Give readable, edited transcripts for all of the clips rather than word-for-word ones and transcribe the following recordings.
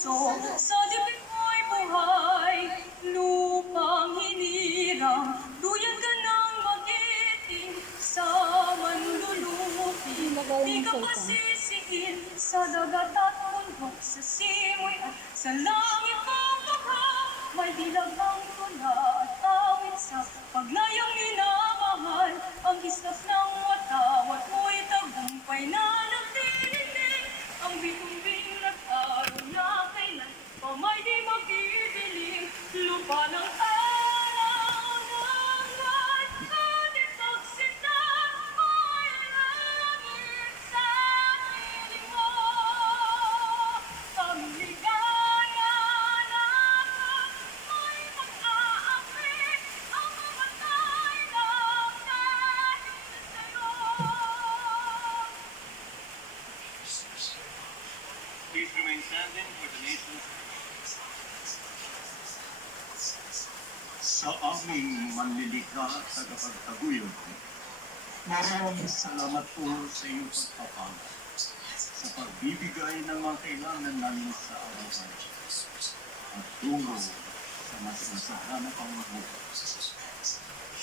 puso, sa dibdib mo'y buhay, lupang hinirang, duyan ka ng magiting, sa manlulupi. Di ka pasisihin, sa dagat at bundok, sa simoy at sa langit mong baka, may dilag ang tula at awit sa paglayang minamahal, ang islap ng watawat mo'y tagumpay na nagtitinig, ang bitumbing nag-araw na kailan pa may di magdidilim, lupa ng araw ng lahat at ipagsinta mo'y langit sa piling mo. Ang ligaya na mo'y mag-aakit, ang mamatay lang dahil sa'yo. Please remain standing for the nation's Sa aming manlilikha at tagapagtaguyod, maraming salamat po sa iyong pagpapala sa pagbibigay ng mga kailangan namin sa araw-araw at tungo sa mas masaganap ang buhay.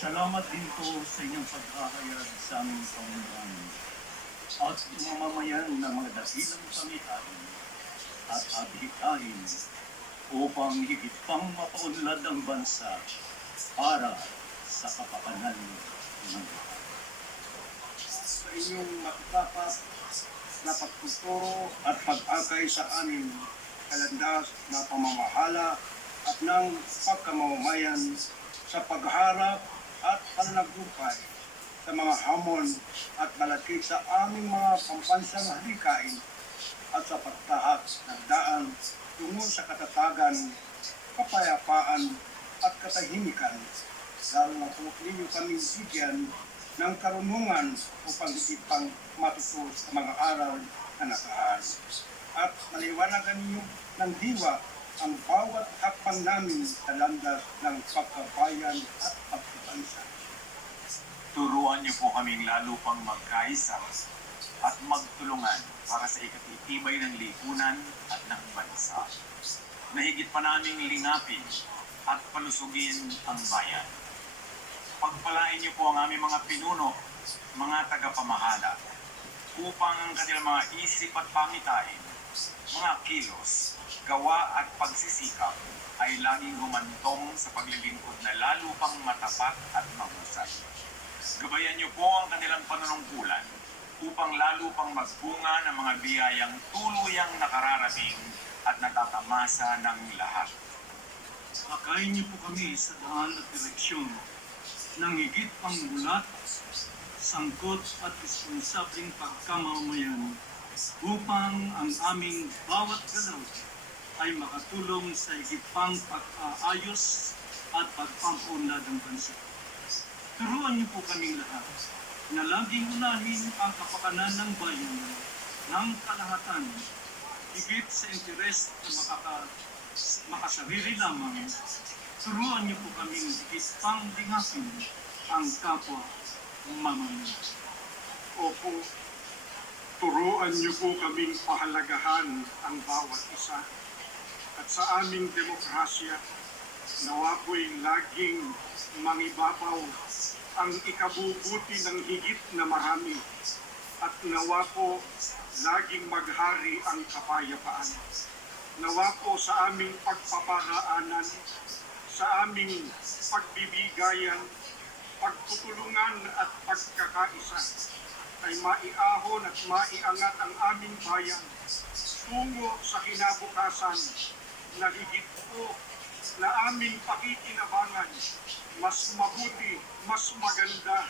Salamat din po sa inyong paghahayag sa aming pamundahan at mamamayan ng mga dakilang pamitaan at adhikain upang higit pang mapaunlad ang bansa para sa kapakanan ng lahat. Sa inyong matapat na pagtuturo at pag-akay sa amin kalandas na pamamahala at ng pagkamamamayan sa pagharap at pananagumpay sa mga hamon at malakit sa aming mga pambansang halikain at sa pagtahak ng daan tungo sa katatagan, kapayapaan at katahimikan, lalo na po ninyo kaming bigyan ng karunungan upang ipang matuto sa mga aral na nakaan. At maliwanagan ninyo ng diwa ang bawat hakbang namin sa landas ng pagkabayan at pagkabansa. Turuan niyo po kaming lalo pang magkaisa at magtulungan para sa ikatitibay ng lipunan at ng bansa. Nahigit pa naming lingapin at palusugin ang bayan. Pagpalain niyo po ang aming mga pinuno, mga tagapamahala, upang ang kanilang mga isip at pangitain, mga kilos, gawa at pagsisikap ay laging humantong sa paglilingkod na lalo pang matapat at mahusay. Gabayan niyo po ang kanilang panunungkulan upang lalo pang magbunga ng mga biyayang tuluyang nakararating at natatamasa ng lahat. Akayin niyo po kami sa daan at direksyon ng higit pang mulat, sangkot at responsableng pagkamamayan upang ang aming bawat galaw ay makatulong sa higit pang pag-aayos at pagpapaunlad ng bansa. Turuan niyo po kaming lahat na laging unahin ang kapakanan ng bayan ng kalahatan, higit sa interes na makasarili lamang. Turuan niyo po kaming higit pang dingapin ang kapwa mamamayan. Opo, turuan niyo po kaming pahalagahan ang bawat isa. At sa aming demokrasya, nawa po'y laging mangibabaw ang ikabubuti ng higit na marami at nawa po laging maghari ang kapayapaan. Nawa po sa aming pagpaparaanan, sa aming pagbibigayan, pagtutulungan at pagkakaisa ay maiahon at maiangat ang aming bayan tungo sa kinabukasan na higit po na aming pakikinabangan, mas mabuti, mas maganda,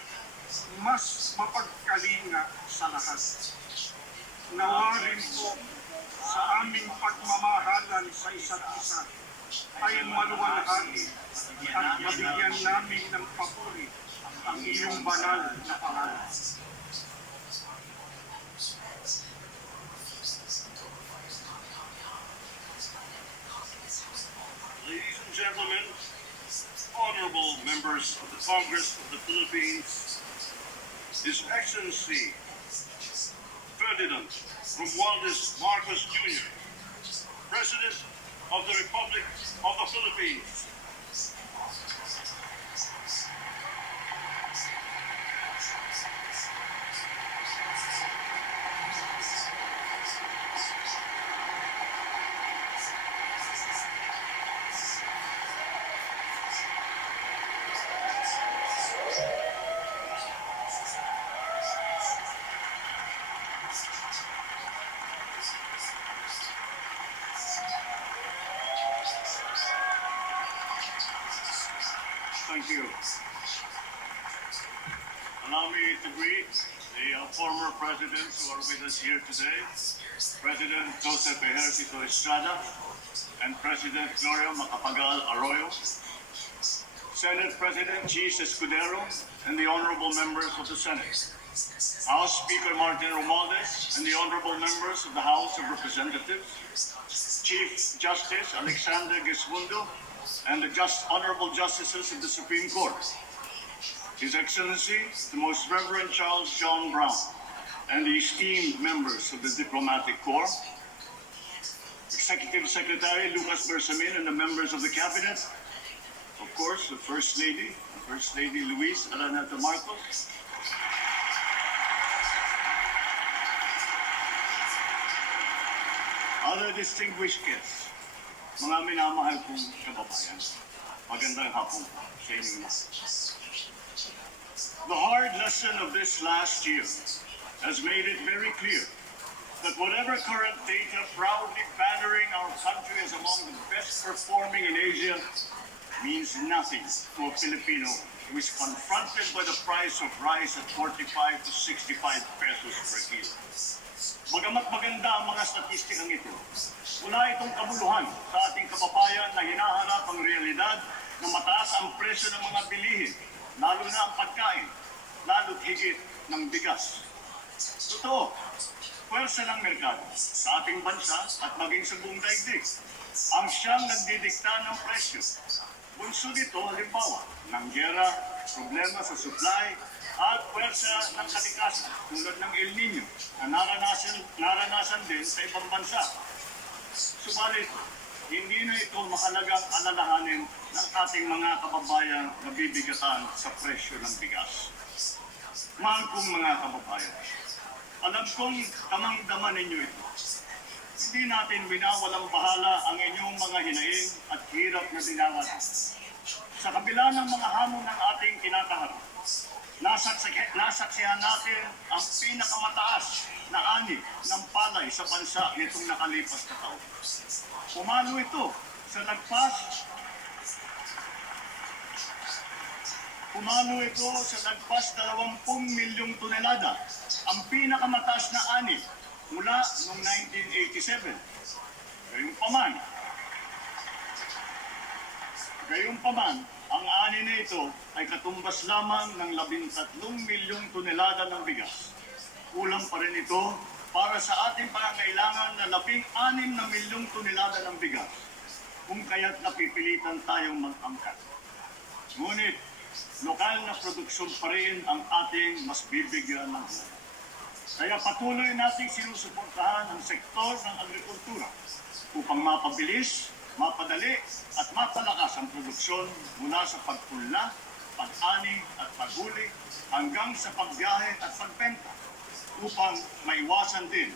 mas mapagkalinga sa lahat. Nawa rin po sa aming pagmamahalan sa isa't isa ay maluwalhati at mabigyan namin ng papuri ang iyong banal na pangalan. Ladies and gentlemen, honorable members of the Congress of the Philippines, His Excellency Ferdinand Romualdez Marcos Jr., President of the Republic of the Philippines. Thank you. Allow me to greet the former presidents who are with us here today, President Joseph Ejercito Estrada and President Gloria Macapagal Arroyo, Senate President Chis Escudero, and the honorable members of the Senate, House Speaker Martin Romualdez, and the honorable members of the House of Representatives, Chief Justice Alexander Gismundo, and the Honorable Justices of the Supreme Court, His Excellency, the Most Reverend Charles John Brown, and the esteemed members of the Diplomatic Corps, Executive Secretary Lucas Bersamin and the members of the Cabinet, of course, the First Lady Luis Araneta Marcos, other distinguished guests, mga minamahal kong kababayan, magandang hapon sa inyong lahat. The hard lesson of this last year has made it very clear that whatever current data proudly bannering our country as among the best performing in Asia means nothing to a Filipino who is confronted by the price of rice at 45 to 65 pesos per kilo. Bagamat maganda ang mga statistikang ito, wala itong kabuluhan sa ating kababayan na hinaharap ang realidad na mataas ang presyo ng mga bilihin, lalo na ang pagkain, lalo't higit ng bigas. Totoo, pwersa ng merkado sa ating bansa at maging sa buong daigdig ang siyang nagdidikta ng presyo. Bunso dito, halimbawa, ng giyera, problema sa supply, at pwersa ng kalikasan tulad ng El Nino na naranasan din sa ibang bansa. Subalit, hindi na ito mahalagang alalahanin ng ating mga kababayan na bibigatan sa presyo ng bigas. Mahal kong mga kababayan, alam kong tamang-dama ninyo ito. Hindi natin binawalang bahala ang inyong mga hinaing at hirap na dinaranas. Sa kabila ng mga hamon ng ating kinakaharap, nasaksihan natin ang pinakamataas na ani ng palay sa bansa nitong nakalipas na taon. Pumalo ito sa lagpas 20 milyong tonelada, ang pinakamataas na ani mula noong 1987. Gayunpaman, ang ani na ito ay katumbas lamang ng 13 milyong tonelada ng bigas. Kulang pa rin ito para sa ating pangangailangan na 16 na milyong tonelada ng bigas, kung kaya't napipilitan tayong mag-angkat. Ngunit, lokal na produksyon pa rin ang ating mas bibigyan ng halaga. Kaya patuloy nating sinusuportahan ang sektor ng agrikultura upang mapabilis, mapadali at mapalakas ang produksyon mula sa pagpunla, pag-ani at paghuli hanggang sa pagbiyahe at pagbenta upang maiwasan din